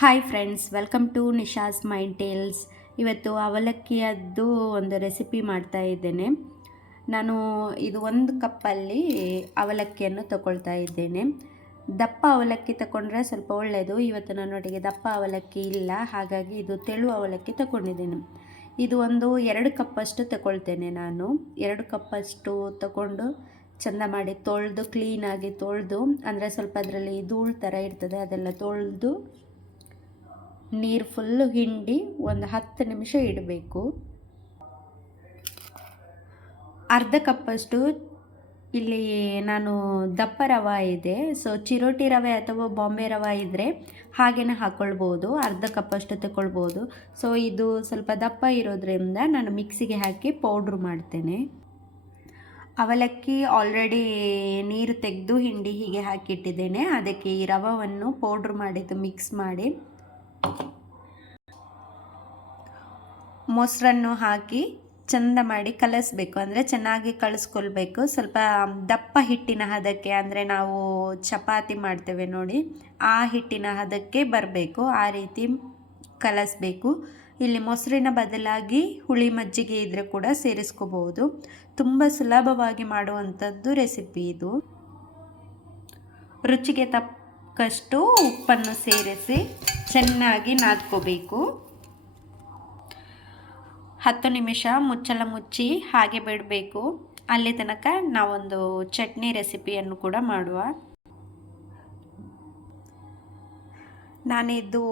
Hi friends, welcome to Nisha's mind tales. ಇವತ್ತು ಅವಲಕ್ಕಿಯದ್ದು ಒಂದು ರೆಸಿಪಿ ಮಾಡ್ತಾ ಇದ್ದೇನೆ. ನಾನು ಇದು ಒಂದು ಕಪ್ಪಲ್ಲಿ ಅವಲಕ್ಕಿಯನ್ನು ತಗೊಳ್ತಾ ಇದ್ದೇನೆ. ದಪ್ಪ ಅವಲಕ್ಕಿ ತಗೊಂಡ್ರೆ ಸ್ವಲ್ಪ ಒಳ್ಳೆಯದು. ಇವತ್ತು ನನ್ನೊಟ್ಟಿಗೆ ದಪ್ಪ ಅವಲಕ್ಕಿ ಇಲ್ಲ, ಹಾಗಾಗಿ ಇದು ತೆಳು ಅವಲಕ್ಕಿ ತಗೊಂಡಿದ್ದೇನೆ. ಇದು ಒಂದು 2 ಕಪ್ಪಷ್ಟು ತಗೊಳ್ತೇನೆ ನಾನು. 2 ಕಪ್ಪಷ್ಟು ತಗೊಂಡು ಚೆಂದ ಮಾಡಿ ತೊಳೆದು, ಕ್ಲೀನಾಗಿ ತೊಳೆದು, ಅಂದರೆ ಸ್ವಲ್ಪ ಅದರಲ್ಲಿ ಧೂಳು ಥರ ಇರ್ತದೆ, ಅದೆಲ್ಲ ತೊಳೆದು ನೀರು ಫುಲ್ಲು ಹಿಂಡಿ ಒಂದು 10 ನಿಮಿಷ ಇಡಬೇಕು. ಅರ್ಧ ಕಪ್ಪಷ್ಟು ಇಲ್ಲಿ ನಾನು ದಪ್ಪ ರವೆ ಇದೆ, ಸೊ ಚಿರೋಟಿ ರವೆ ಅಥವಾ ಬಾಂಬೆ ರವೆ ಇದ್ದರೆ ಹಾಗೇನೆ ಹಾಕ್ಕೊಳ್ಬೋದು. ಅರ್ಧ ಕಪ್ಪಷ್ಟು ತಗೊಳ್ಬೋದು. ಸೊ ಇದು ಸ್ವಲ್ಪ ದಪ್ಪ ಇರೋದ್ರಿಂದ ನಾನು ಮಿಕ್ಸಿಗೆ ಹಾಕಿ ಪೌಡ್ರ್ ಮಾಡ್ತೇನೆ. ಅವಲಕ್ಕಿ ಆಲ್ರೆಡಿ ನೀರು ತೆಗೆದು ಹಿಂಡಿ ಹೀಗೆ ಹಾಕಿಟ್ಟಿದ್ದೇನೆ. ಅದಕ್ಕೆ ಈ ರವೆಯನ್ನು ಪೌಡ್ರ್ ಮಾಡಿದ್ದು ಮಿಕ್ಸ್ ಮಾಡಿ ಮೊಸರನ್ನು ಹಾಕಿ ಚೆಂದ ಮಾಡಿ ಕಲಿಸ್ಬೇಕು. ಅಂದರೆ ಚೆನ್ನಾಗಿ ಕಲಿಸ್ಕೊಳ್ಬೇಕು. ಸ್ವಲ್ಪ ದಪ್ಪ ಹಿಟ್ಟಿನ ಹದಕ್ಕೆ, ಅಂದರೆ ನಾವು ಚಪಾತಿ ಮಾಡ್ತೇವೆ ನೋಡಿ, ಆ ಹಿಟ್ಟಿನ ಹದಕ್ಕೆ ಬರಬೇಕು. ಆ ರೀತಿ ಕಲಿಸ್ಬೇಕು. ಇಲ್ಲಿ ಮೊಸರಿನ ಬದಲಾಗಿ ಹುಳಿ ಮಜ್ಜಿಗೆ ಇದ್ದರೆ ಕೂಡ ಸೇರಿಸ್ಕೋಬಹುದು. ತುಂಬ ಸುಲಭವಾಗಿ ಮಾಡುವಂಥದ್ದು ರೆಸಿಪಿ ಇದು. ರುಚಿಗೆ ತಕ್ಕಷ್ಟು ಉಪ್ಪನ್ನು ಸೇರಿಸಿ ಚೆನ್ನಾಗಿ ನಾದ್ಕೋಬೇಕು. 10 ನಿಮಿಷ ಮುಚ್ಚಳ ಮುಚ್ಚಿ ಹಾಗೆ ಬಿಡಬೇಕು. ಅಲ್ಲಿ ತನಕ ನಾವೊಂದು ಚಟ್ನಿ ರೆಸಿಪಿಯನ್ನು ಕೂಡ ಮಾಡುವ. ನಾನಿದು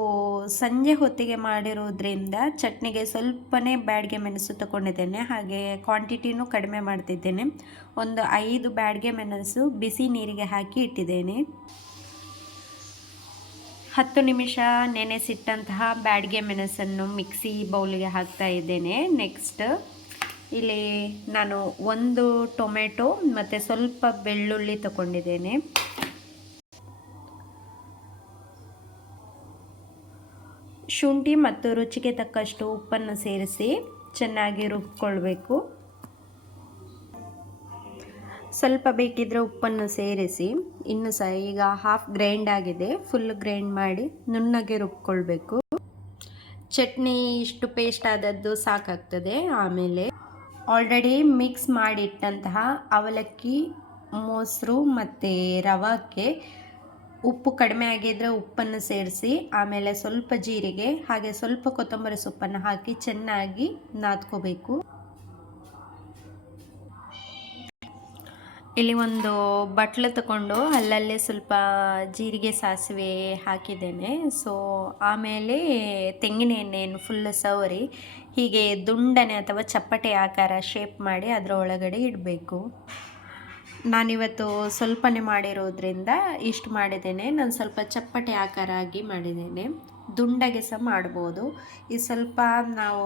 ಸಂಜೆ ಹೊತ್ತಿಗೆ ಮಾಡಿರೋದ್ರಿಂದ ಚಟ್ನಿಗೆ ಸ್ವಲ್ಪನೇ ಬ್ಯಾಡಿಗೆ ಮೆಣಸು ತಗೊಂಡಿದ್ದೇನೆ. ಹಾಗೆ ಕ್ವಾಂಟಿಟಿನೂ ಕಡಿಮೆ ಮಾಡ್ತಿದ್ದೇನೆ. ಒಂದು 5 ಬ್ಯಾಡಿಗೆ ಮೆಣಸು ಬಿಸಿ ನೀರಿಗೆ ಹಾಕಿ ಇಟ್ಟಿದ್ದೇನೆ. 10 ನಿಮಿಷ ನೆನೆಸಿಟ್ಟಂತಹ ಬ್ಯಾಡಿಗೆ ಮೆಣಸನ್ನು ಮಿಕ್ಸಿ ಬೌಲಿಗೆ ಹಾಕ್ತಾ ಇದ್ದೇನೆ. ನೆಕ್ಸ್ಟ್ ಇಲ್ಲಿ ನಾನು 1 ಟೊಮೆಟೊ ಮತ್ತು ಸ್ವಲ್ಪ ಬೆಳ್ಳುಳ್ಳಿ ತಗೊಂಡಿದ್ದೇನೆ. ಶುಂಠಿ ಮತ್ತು ರುಚಿಗೆ ತಕ್ಕಷ್ಟು ಉಪ್ಪನ್ನು ಸೇರಿಸಿ ಚೆನ್ನಾಗಿ ರುಬ್ಕೊಳ್ಬೇಕು. ಸ್ವಲ್ಪ ಬೇಕಿದ್ರೆ ಉಪ್ಪನ್ನು ಸೇರಿಸಿ ಇನ್ನು ಸಹ ಈಗ ಹಾಫ್ ಗ್ರೈಂಡ್ ಆಗಿದೆ, ಫುಲ್ ಗ್ರೈಂಡ್ ಮಾಡಿ ನುಣ್ಣಗೆ ರುಬ್ಕೊಳ್ಬೇಕು. ಚಟ್ನಿ ಇಷ್ಟು ಪೇಸ್ಟ್ ಆದದ್ದು ಸಾಕಾಗ್ತದೆ. ಆಮೇಲೆ ಆಲ್ರೆಡಿ ಮಿಕ್ಸ್ ಮಾಡಿಟ್ಟಂತಹ ಅವಲಕ್ಕಿ, ಮೊಸರು ಮತ್ತು ರವಕ್ಕೆ ಉಪ್ಪು ಕಡಿಮೆ ಆಗಿದ್ದರೆ ಉಪ್ಪನ್ನು ಸೇರಿಸಿ, ಆಮೇಲೆ ಸ್ವಲ್ಪ ಜೀರಿಗೆ ಹಾಗೆ ಸ್ವಲ್ಪ ಕೊತ್ತಂಬರಿ ಸೊಪ್ಪನ್ನು ಹಾಕಿ ಚೆನ್ನಾಗಿ ನಾದ್ಕೋಬೇಕು. ಇಲ್ಲಿ ಒಂದು ಬಟ್ಲು ತಗೊಂಡು ಅಲ್ಲಲ್ಲೇ ಸ್ವಲ್ಪ ಜೀರಿಗೆ ಸಾಸಿವೆ ಹಾಕಿದ್ದೇನೆ. ಸೊ ಆಮೇಲೆ ತೆಂಗಿನ ಎಣ್ಣೆಯನ್ನು ಫುಲ್ ಸವರಿ ಹೀಗೆ ದುಂಡನೆ ಅಥವಾ ಚಪ್ಪಟೆ ಆಕಾರ ಶೇಪ್ ಮಾಡಿ ಅದರ ಒಳಗಡೆ ಇಡಬೇಕು. ನಾನಿವತ್ತು ಸ್ವಲ್ಪನೇ ಮಾಡಿರೋದ್ರಿಂದ ಇಷ್ಟು ಮಾಡಿದ್ದೇನೆ. ನಾನು ಸ್ವಲ್ಪ ಚಪ್ಪಟೆ ಆಕಾರ ಆಗಿ ಮಾಡಿದ್ದೇನೆ. ದುಂಡಗೆ ಸಹ ಮಾಡ್ಬೋದು. ಇದು ಸ್ವಲ್ಪ ನಾವು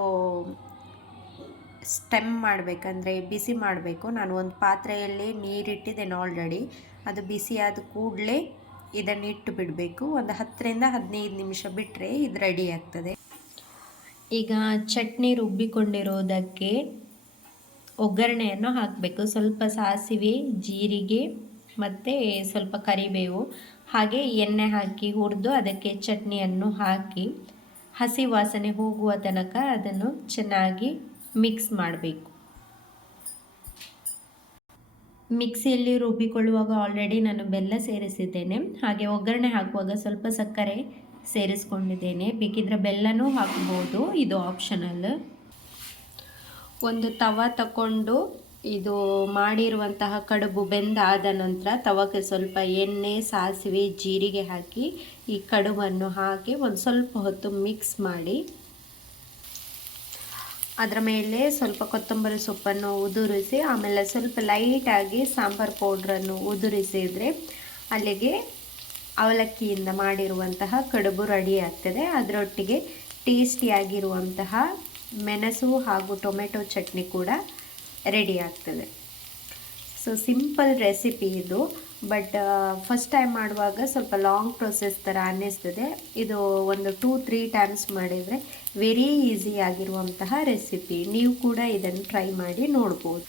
ಸ್ಟೆಮ್ ಮಾಡಬೇಕಂದ್ರೆ ಬಿಸಿ ಮಾಡಬೇಕು. ನಾನು ಒಂದು ಪಾತ್ರೆಯಲ್ಲಿ ನೀರಿಟ್ಟಿದ್ದೇನೆ ಆಲ್ರೆಡಿ. ಅದು ಬಿಸಿ ಆದ ಕೂಡಲೇ ಇದನ್ನು ಇಟ್ಟು ಬಿಡಬೇಕು. ಒಂದು 10 ರಿಂದ 15 ನಿಮಿಷ ಬಿಟ್ಟರೆ ಇದು ರೆಡಿ ಆಗ್ತದೆ. ಈಗ ಚಟ್ನಿ ರುಬ್ಬಿಕೊಂಡಿರೋದಕ್ಕೆ ಒಗ್ಗರಣೆಯನ್ನು ಹಾಕಬೇಕು. ಸ್ವಲ್ಪ ಸಾಸಿವೆ, ಜೀರಿಗೆ ಮತ್ತು ಸ್ವಲ್ಪ ಕರಿಬೇವು ಹಾಗೆ ಎಣ್ಣೆ ಹಾಕಿ ಹುರಿದು ಅದಕ್ಕೆ ಚಟ್ನಿಯನ್ನು ಹಾಕಿ ಹಸಿ ವಾಸನೆ ಹೋಗುವ ತನಕ ಅದನ್ನು ಚೆನ್ನಾಗಿ ಮಿಕ್ಸ್ ಮಾಡಬೇಕು. ಮಿಕ್ಸಿಯಲ್ಲಿ ರುಬ್ಬಿಕೊಳ್ಳುವಾಗ ಆಲ್ರೆಡಿ ನಾನು ಬೆಲ್ಲ ಸೇರಿಸಿದ್ದೇನೆ. ಹಾಗೆ ಒಗ್ಗರಣೆ ಹಾಕುವಾಗ ಸ್ವಲ್ಪ ಸಕ್ಕರೆ ಸೇರಿಸ್ಕೊಂಡಿದ್ದೇನೆ. ಬೇಕಿದ್ರೆ ಬೆಲ್ಲನೂ ಹಾಕ್ಬೋದು, ಇದು ಆಪ್ಷನಲ್. ಒಂದು ತವ ತಗೊಂಡು ಇದು ಮಾಡಿರುವಂತಹ ಕಡುಬು ಬೆಂದಾದ ನಂತರ ತವಕ್ಕೆ ಸ್ವಲ್ಪ ಎಣ್ಣೆ, ಸಾಸಿವೆ, ಜೀರಿಗೆ ಹಾಕಿ ಈ ಕಡುಬನ್ನು ಹಾಕಿ ಒಂದು ಸ್ವಲ್ಪ ಹೊತ್ತು ಮಿಕ್ಸ್ ಮಾಡಿ ಅದರ ಮೇಲೆ ಸ್ವಲ್ಪ ಕೊತ್ತಂಬರಿ ಸೊಪ್ಪನ್ನು ಉದುರಿಸಿ, ಆಮೇಲೆ ಸ್ವಲ್ಪ ಲೈಟಾಗಿ ಸಾಂಬಾರು ಪೌಡ್ರನ್ನು ಉದುರಿಸಿದರೆ ಅಲ್ಲಿಗೆ ಅವಲಕ್ಕಿಯಿಂದ ಮಾಡಿರುವಂತಹ ಕಡುಬು ರೆಡಿ ಆಗ್ತದೆ. ಅದರೊಟ್ಟಿಗೆ ಟೇಸ್ಟಿಯಾಗಿರುವಂತಹ ಮೆಣಸು ಹಾಗೂ ಟೊಮೆಟೊ ಚಟ್ನಿ ಕೂಡ ರೆಡಿ ಆಗ್ತದೆ. ಸೊ ಸಿಂಪಲ್ ರೆಸಿಪಿ ಇದು, ಬಟ್ ಫಸ್ಟ್ ಟೈಮ್ ಮಾಡುವಾಗ ಸ್ವಲ್ಪ ಲಾಂಗ್ ಪ್ರೊಸೆಸ್ ಥರ ಅನ್ನಿಸ್ತದೆ. ಇದು ಒಂದು 2-3 ಟೈಮ್ಸ್ ಮಾಡಿದರೆ ವೆರಿ ಈಸಿ ಆಗಿರುವಂತಹ ರೆಸಿಪಿ. ನೀವು ಕೂಡ ಇದನ್ನು ಟ್ರೈ ಮಾಡಿ ನೋಡ್ಬೋದು.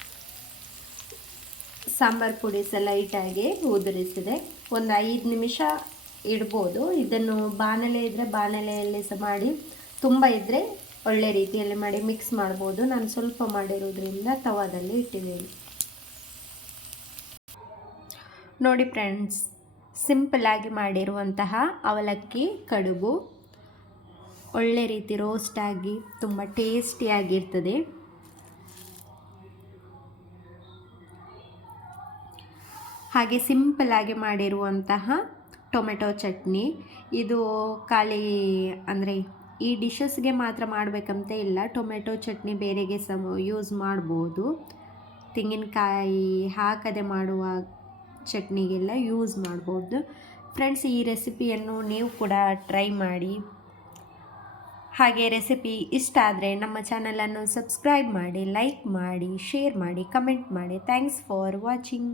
ಸಾಂಬಾರು ಪುಡಿ ಸಹ ಲೈಟಾಗಿ ಉದುರಿಸಿದೆ. ಒಂದು 5 ನಿಮಿಷ ಇಡ್ಬೋದು. ಇದನ್ನು ಬಾಣಲೆ ಇದ್ದರೆ ಬಾಣಲೆಯಲ್ಲಿ ಸಹ ಮಾಡಿ, ತುಂಬ ಇದ್ದರೆ ಒಳ್ಳೆ ರೀತಿಯಲ್ಲಿ ಮಾಡಿ ಮಿಕ್ಸ್ ಮಾಡ್ಬೋದು. ನಾನು ಸ್ವಲ್ಪ ಮಾಡಿರೋದ್ರಿಂದ ತವಾದಲ್ಲಿ ಇಟ್ಟಿದ್ದೀನಿ. ನೋಡಿ ಫ್ರೆಂಡ್ಸ್, ಸಿಂಪಲ್ಲಾಗಿ ಮಾಡಿರುವಂತಹ ಅವಲಕ್ಕಿ ಕಡುಬು ಒಳ್ಳೆ ರೀತಿ ರೋಸ್ಟ್ ಆಗಿ ತುಂಬ ಟೇಸ್ಟಿಯಾಗಿರ್ತದೆ. ಹಾಗೆ ಸಿಂಪಲ್ಲಾಗಿ ಮಾಡಿರುವಂತಹ ಟೊಮೆಟೊ ಚಟ್ನಿ. ಇದು ಖಾಲಿ ಅಂದರೆ ಈ ಡಿಶಸ್ಗೆ ಮಾತ್ರ ಮಾಡಬೇಕಂತ ಇಲ್ಲ, ಟೊಮೆಟೊ ಚಟ್ನಿ ಬೇರೆಗೆ ಸಹ ಯೂಸ್ ಮಾಡ್ಬೋದು. ತೆಂಗಿನಕಾಯಿ ಹಾಕದೆ ಮಾಡುವ ಚಟ್ನಿಗೆಲ್ಲ ಯೂಸ್ ಮಾಡ್ಬೋದು. ಫ್ರೆಂಡ್ಸ್, ಈ ರೆಸಿಪಿಯನ್ನು ನೀವು ಕೂಡ ಟ್ರೈ ಮಾಡಿ. ಹಾಗೆ ರೆಸಿಪಿ ಇಷ್ಟ ಆದರೆ ನಮ್ಮ ಚಾನಲನ್ನು ಸಬ್ಸ್ಕ್ರೈಬ್ ಮಾಡಿ, ಲೈಕ್ ಮಾಡಿ, ಶೇರ್ ಮಾಡಿ, ಕಮೆಂಟ್ ಮಾಡಿ. Thanks for watching.